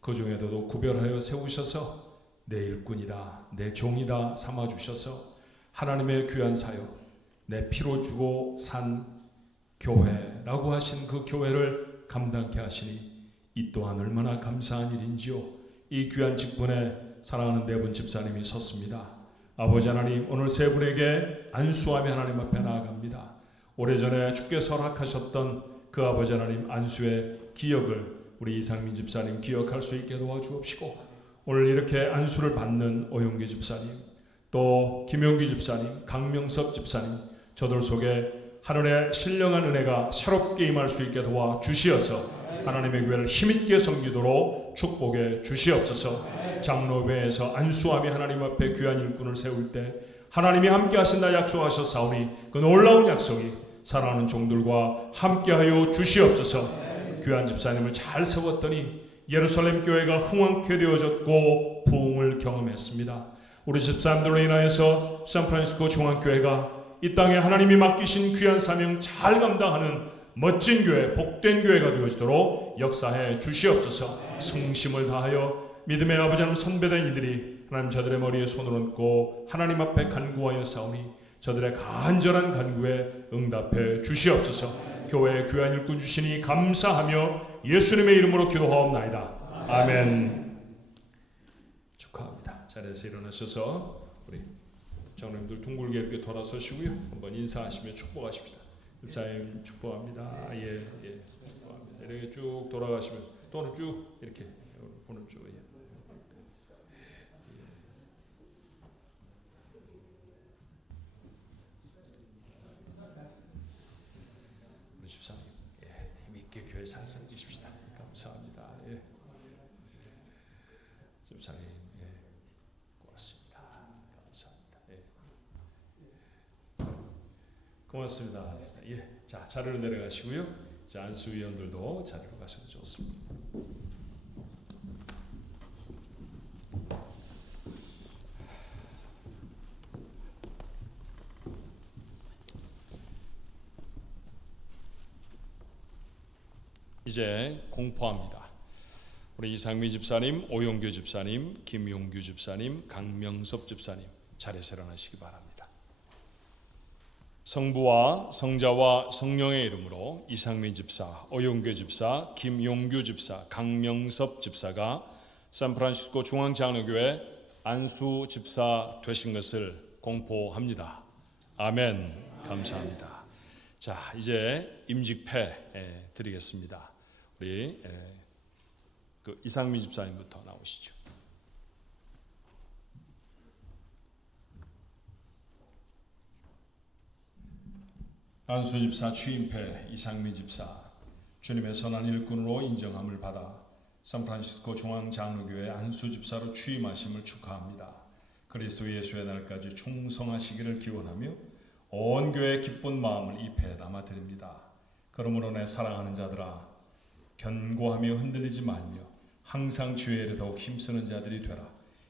그 중에도 구별하여 세우셔서 내 일꾼이다, 내 종이다 삼아주셔서 하나님의 귀한 사역, 내 피로 주고 산 교회라고 하신 그 교회를 감당케 하시니 이 또한 얼마나 감사한 일인지요. 이 귀한 직분에 사랑하는 네 분 집사님이 섰습니다. 아버지 하나님 오늘 세 분에게 안수하며 하나님 앞에 나아갑니다. 오래전에 주께서 허락하셨던 그 아버지 하나님 안수의 기억을 우리 이상민 집사님 기억할 수 있게 도와주옵시고 오늘 이렇게 안수를 받는 오용기 집사님 또 김용기 집사님 강명섭 집사님 저들 속에 하늘의 신령한 은혜가 새롭게 임할 수 있게 도와주시어서 하나님의 교회를 힘있게 섬기도록 축복해 주시옵소서. 장로회에서 안수하며 하나님 앞에 귀한 일꾼을 세울 때 하나님이 함께 하신다 약속하셨사오니 그 놀라운 약속이 사랑하는 종들과 함께하여 주시옵소서. 귀한 집사님을 잘 세웠더니 예루살렘 교회가 흥왕케 되어졌고 부흥을 경험했습니다. 우리 집사님들로 인하여서 샌프란시스코 중앙교회가 이 땅에 하나님이 맡기신 귀한 사명 잘 감당하는 멋진 교회, 복된 교회가 되어지도록 역사해 주시옵소서. 성심을 다하여 믿음의 아버지 하나님 선배된 이들이 하나님 저들의 머리에 손을 얹고 하나님 앞에 간구하여 싸우니 저들의 간절한 간구에 응답해 주시옵소서. 교회에 귀한 일꾼 주시니 감사하며 예수님의 이름으로 기도하옵나이다. 아멘. 축하합니다. 자리에서 일어나셔서 우리 장로님들 둥글게 이렇게 돌아서시고요. 한번 인사하시며 축복하십시다. 집사님 축복합니다. 예, 축복합니다. 이렇게 쭉 돌아가시면 또는 쭉 이렇게 오른쪽 예. 우리 집사님 힘있게 교회 잘 섬기십시다. 감사합니다. 집사님 고맙습니다. 감사합니다. 고맙습니다. 자 자리로 내려가시고요. 자 안수위원들도 자리로 가셔도 좋습니다. 이제 공포합니다. 우리 이상미 집사님, 오용규 집사님, 김용규 집사님, 강명섭 집사님 자리에서 일어나시기 바랍니다. 성부와 성자와 성령의 이름으로 이상민 집사, 오용규 집사, 김용규 집사, 강명섭 집사가 샌프란시스코 중앙장로교회 안수 집사 되신 것을 공포합니다. 아멘. 감사합니다. 자, 이제 임직패 드리겠습니다. 우리 이상민 집사님부터 나오시죠. 안수 집사 취임패 이상민 집사, 주님의 선한 일꾼으로 인정함을 받아 샌프란시스코 중앙장로교회 안수 집사로 취임하심을 축하합니다. 그리스도 예수의 날까지 충성하시기를 기원하며 온 교회의 기쁜 마음을 이 패에 담아 드립니다. 그러므로 내 사랑하는 자들아, 견고하며 흔들리지 말며 항상 주의 일에 더욱 힘쓰는 자들이 되라.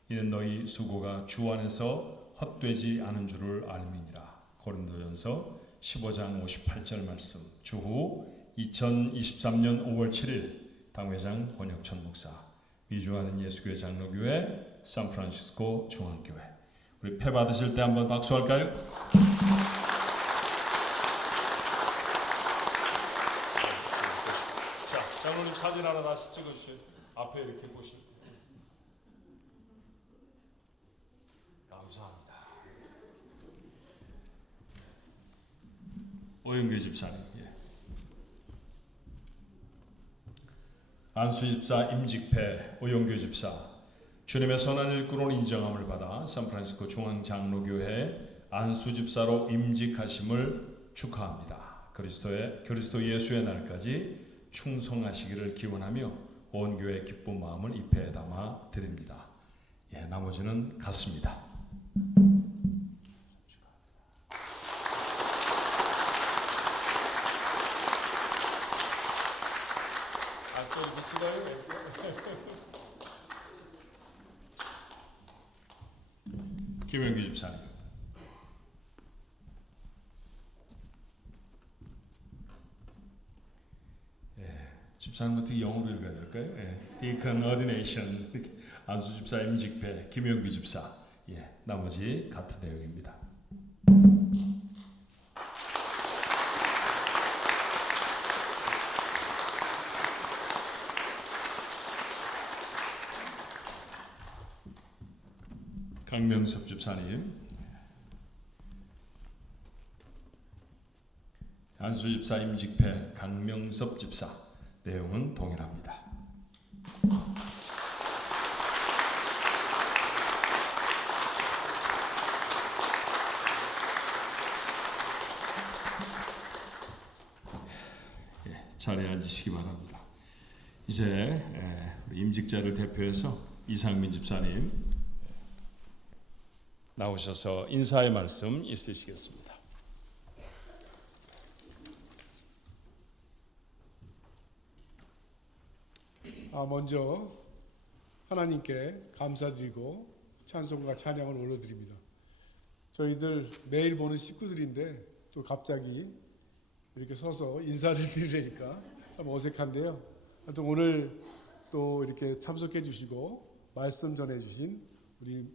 이는 너희 수고가 주 안에서 헛되지 않은 줄을 알미니라. 고린도전서 15장 58절 말씀. 주후 2023년 5월 7일 당회장 권혁천 목사, 위주하는 예수교회 장로교회 샌프란시스코 중앙교회. 우리 패 받으실 때 한번 박수할까요? 자, 장로님 사진 하나 다시 찍어주세요. 앞에 이렇게 보시고. 감사합니다. 오영규 집사님, 안수 집사 임직패 오영규 집사, 주님의 선한 일꾼으로 인정함을 받아 샌프란시스코 중앙장로교회 안수 집사로 임직하심을 축하합니다. 그리스도 예수의 날까지 충성하시기를 기원하며 온 교회의 기쁜 마음을 이 패에 담아 드립니다. 나머지는 같습니다. 김영규 집사님. 집사님 어떻게 영어로 읽어야 될까요? Deacon Ordination 안수 집사 임직패 김영규 집사. 나머지 같은 내용입니다. 강명섭 집사님, 안수 집사 임직패 강명섭 집사. 내용은 동일합니다. 자리에 앉으시기 바랍니다. 이제 우리 임직자를 대표해서 이상민 집사님 나오셔서 인사의 말씀 있으시겠습니다. 먼저 하나님께 감사드리고 찬송과 찬양을 올려드립니다. 저희들 매일 보는 식구들인데 또 갑자기 이렇게 서서 인사를 드리려니까 참 어색한데요. 하여튼 오늘 또 이렇게 참석해 주시고 말씀 전해 주신 우리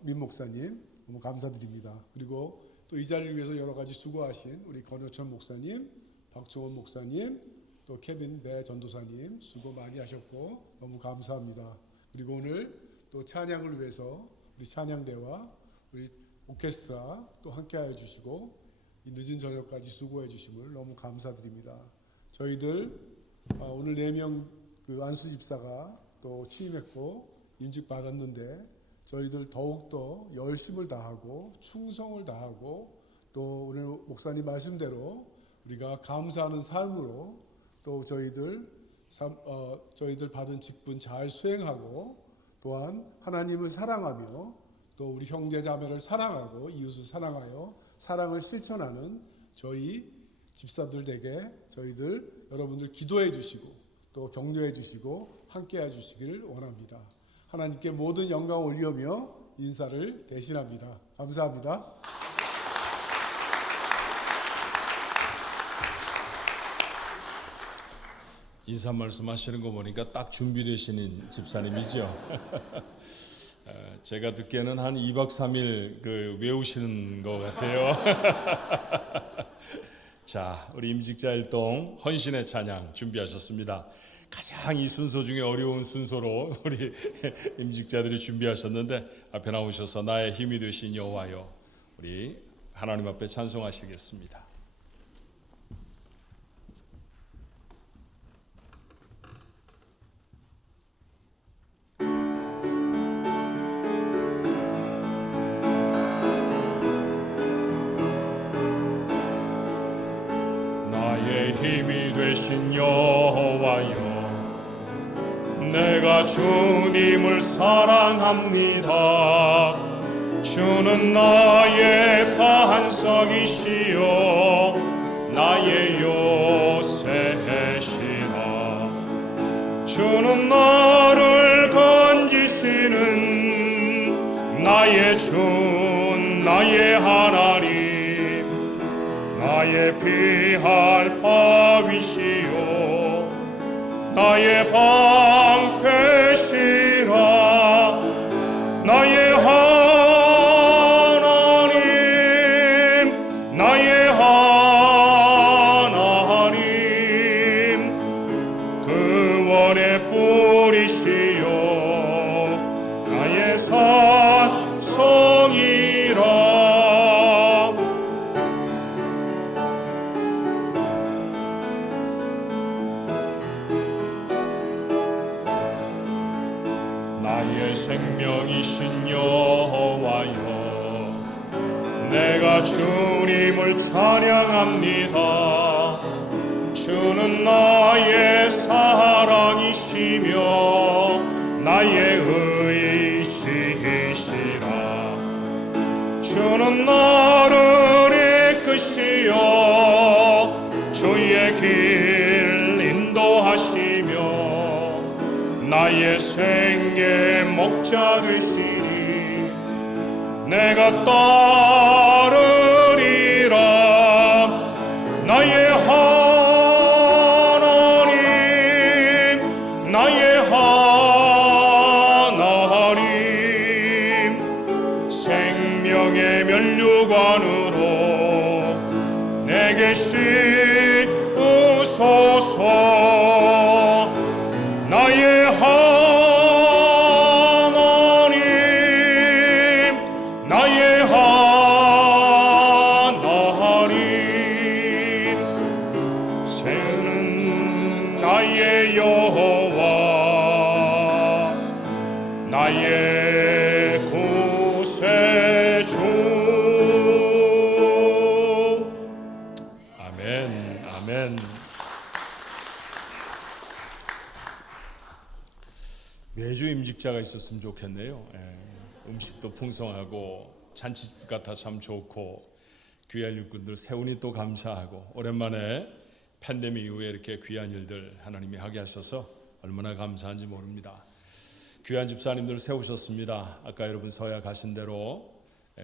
민 목사님 너무 감사드립니다. 그리고 또 이 자리를 위해서 여러 가지 수고하신 우리 권효천 목사님, 박종원 목사님, 또 케빈 배 전도사님 수고 많이 하셨고 너무 감사합니다. 그리고 오늘 또 찬양을 위해서 우리 찬양대와 우리 오케스트라 또 함께하여 주시고 이 늦은 저녁까지 수고해 주심을 너무 감사드립니다. 저희들 오늘 4명 그 안수 집사가 또 취임했고 임직 받았는데 저희들 더욱더 열심을 다하고 충성을 다하고 또 오늘 목사님 말씀대로 우리가 감사하는 삶으로 또 저희들 받은 직분 잘 수행하고 또한 하나님을 사랑하며 또 우리 형제 자매를 사랑하고 이웃을 사랑하여 사랑을 실천하는 저희 집사들 되게 저희들 여러분들 기도해 주시고 또 격려해 주시고 함께해 주시기를 원합니다. 하나님께 모든 영광 올리며 인사를 대신합니다. 감사합니다. 인사 말씀하시는 거 보니까 딱 준비되시는 집사님이죠. 제가 듣기에는 한 2박 3일 외우시는 것 같아요. 자, 우리 임직자 일동 헌신의 찬양 준비하셨습니다. 가장 이 순서 중에 어려운 순서로 우리 임직자들이 준비하셨는데 앞에 나오셔서 나의 힘이 되신 여호와여 우리 하나님 앞에 찬송하시겠습니다. 나의 힘이 되신 여호와여, 내가 주님을 사랑합니다. 주는 나의 반석이시요 나의 요새시라. 주는 나를 건지시는 나의 주 나의 하나님, 나의 피할 바위시요 나의 방패시라. 나의 하나님, 나의 하나님, 구원의 뿌리시요 나의 산성이라. 나의 생명이신 여호와여, 내가 주님을 찬양합니다. 주는 나의 사랑이시며 나의 의지이시라. 주는 나를 이끄시어 주의 길 인도하시며 나의 생애 목자 되시니 내가 따르리라. 나의 하나님, 나의 하나님, 생명의 면류관으로 내게 씌우소서. 나의 하나님, 나의 하나님, 새는 나의 여호와, 나의 구세주. 아멘, 아멘. 매주 임직자가 있었으면 좋겠네요. 음식도 풍성하고 잔치집 같아 참 좋고 귀한 일꾼들 세우니 또 감사하고, 오랜만에 팬데믹 이후에 이렇게 귀한 일들 하나님이 하게 하셔서 얼마나 감사한지 모릅니다. 귀한 집사님들 세우셨습니다. 아까 여러분 서야 가신 대로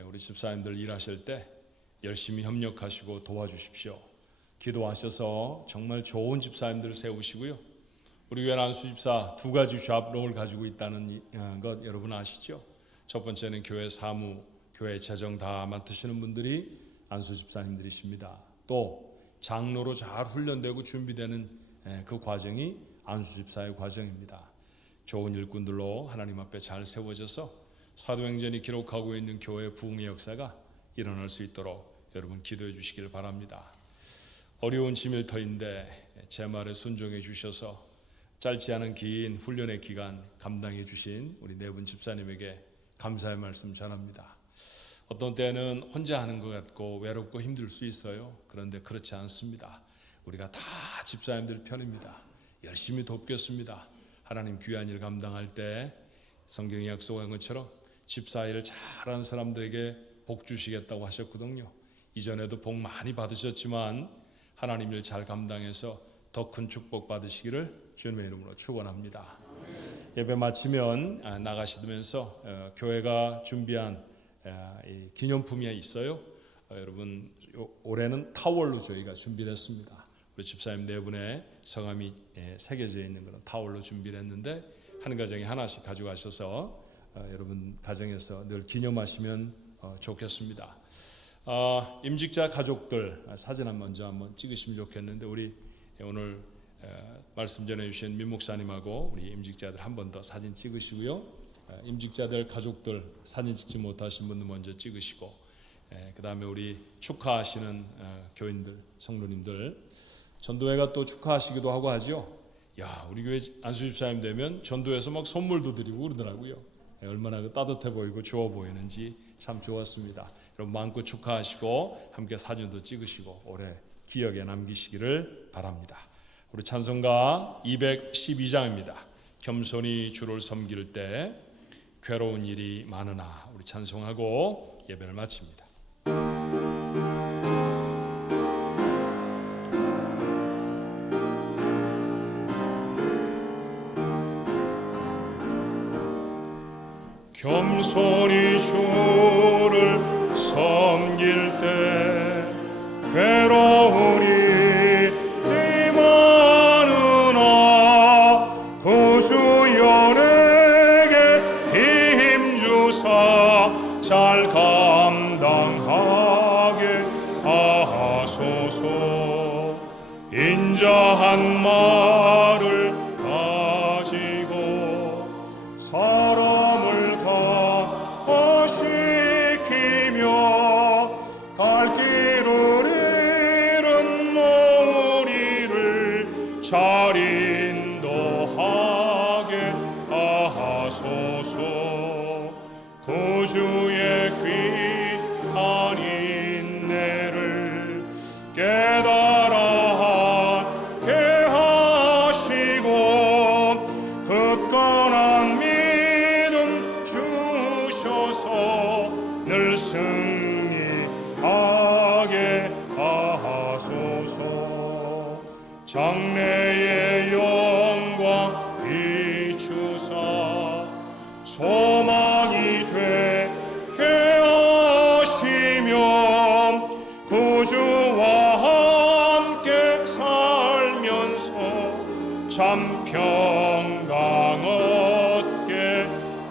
우리 집사님들 일하실 때 열심히 협력하시고 도와주십시오. 기도하셔서 정말 좋은 집사님들 세우시고요. 우리 교회 안수 집사 두 가지 샵을 가지고 있다는 것 여러분 아시죠? 첫 번째는 교회 사무, 교회 재정 다 맡으시는 분들이 안수 집사님들이십니다. 또 장로로 잘 훈련되고 준비되는 그 과정이 안수 집사의 과정입니다. 좋은 일꾼들로 하나님 앞에 잘 세워져서 사도행전이 기록하고 있는 교회 부흥의 역사가 일어날 수 있도록 여러분 기도해 주시길 바랍니다. 어려운 지밀터인데 제 말에 순종해 주셔서 짧지 않은 긴 훈련의 기간 감당해 주신 우리 네 분 집사님에게 감사의 말씀 전합니다. 어떤 때는 혼자 하는 것 같고 외롭고 힘들 수 있어요. 그런데 그렇지 않습니다. 우리가 다 집사님들 편입니다. 열심히 돕겠습니다. 하나님 귀한 일 감당할 때 성경이 약속한 것처럼 집사 일을 잘하는 사람들에게 복 주시겠다고 하셨거든요. 이전에도 복 많이 받으셨지만 하나님 일 잘 감당해서 더 큰 축복 받으시기를 주님의 이름으로 축원합니다. 예배 마치면 나가시면서 교회가 준비한 기념품이 있어요. 여러분 올해는 타월로 저희가 준비를 했습니다. 우리 집사님 네 분의 성함이 새겨져 있는 그런 타월로 준비를 했는데 한 가정에 하나씩 가져가셔서 여러분 가정에서 늘 기념하시면 좋겠습니다. 임직자 가족들 사진 먼저 한번 찍으시면 좋겠는데, 우리 오늘 말씀 전해주신 민 목사님하고 우리 임직자들 한 번 더 사진 찍으시고요. 임직자들 가족들 사진 찍지 못하신 분들 먼저 찍으시고, 그다음에 우리 축하하시는 교인들, 성도님들, 전도회가 또 축하하시기도 하고 하죠. 야, 우리 교회 안수집사님 되면 전도회에서 막 선물도 드리고 그러더라고요. 얼마나 따뜻해 보이고 좋아 보이는지 참 좋았습니다. 여러분 마음껏 축하하시고 함께 사진도 찍으시고 오래 기억에 남기시기를 바랍니다. 우리 찬송가 212장입니다. 겸손히 주를 섬길 때 괴로운 일이 많으나, 우리 찬송하고 예배를 마칩니다. 겸손히 주를 섬길 때 괴로운 일이 많으나 구주여 내게 힘주사 잘 감당하게 하소서. 인자한 말을 가지고 사람을 가시키며 갈 길을 잃은 무리를 잘 인도하게 하소서. 구주의 귀한 인내를 깨달아 하게 하시고 굳건한 믿음 주셔서 늘 승리하게 하소서. 장래의 영광 비추사 소망이 되게 하시며 구주와 함께 살면서 참 평강 얻게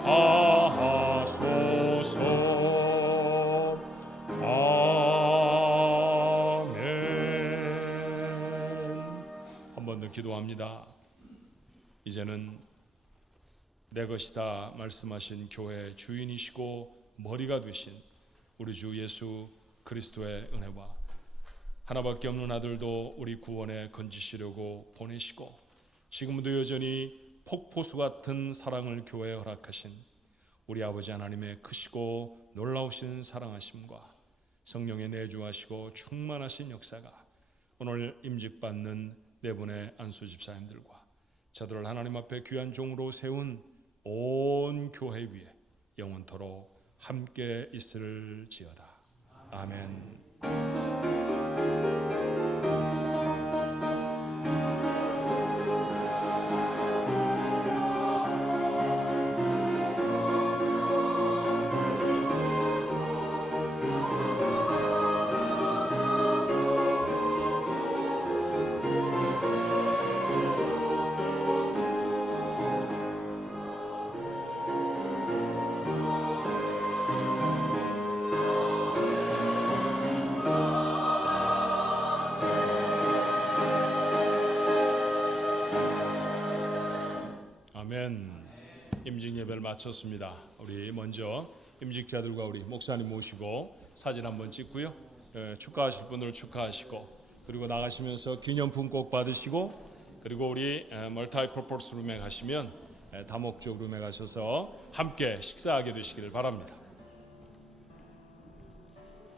하소서. 아멘. 한 번 더 기도합니다. 이제는 내 것이다 말씀하신 교회의 주인이시고 머리가 되신 우리 주 예수 그리스도의 은혜와 하나밖에 없는 아들도 우리 구원에 건지시려고 보내시고 지금도 여전히 폭포수 같은 사랑을 교회에 허락하신 우리 아버지 하나님의 크시고 놀라우신 사랑하심과 성령의 내주하시고 충만하신 역사가 오늘 임직받는 네 분의 안수집사님들과 저들을 하나님 앞에 귀한 종으로 세운 온 교회 위에 영원토록 함께 있을지어다. 아멘. 아멘. 임직 예배를 마쳤습니다. 우리 먼저 임직자들과 우리 목사님 모시고 사진 한번 찍고요. 축하하실 분들 축하하시고, 그리고 나가시면서 기념품 꼭 받으시고, 그리고 우리 멀티퍼포스 룸에 가시면 다목적 룸에 가셔서 함께 식사하게 되시기를 바랍니다.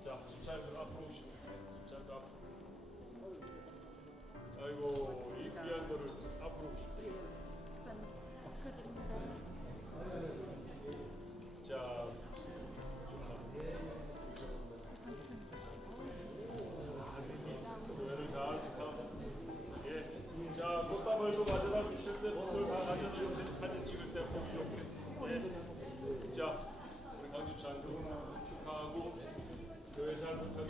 자, 집사님들 앞으로 오시고, 집사님들 앞으로. 아이고, 이 귀한 거를 앞으로 오시고. 자, 교회를 잘 부탁. 예. 자, 꽃다발도 가져다 주실 때 분들 다 가져주세요. 사진 찍을 때 보기 좋게. 예. 자, 우리 강집사님 축하하고 교회 잘 부탁.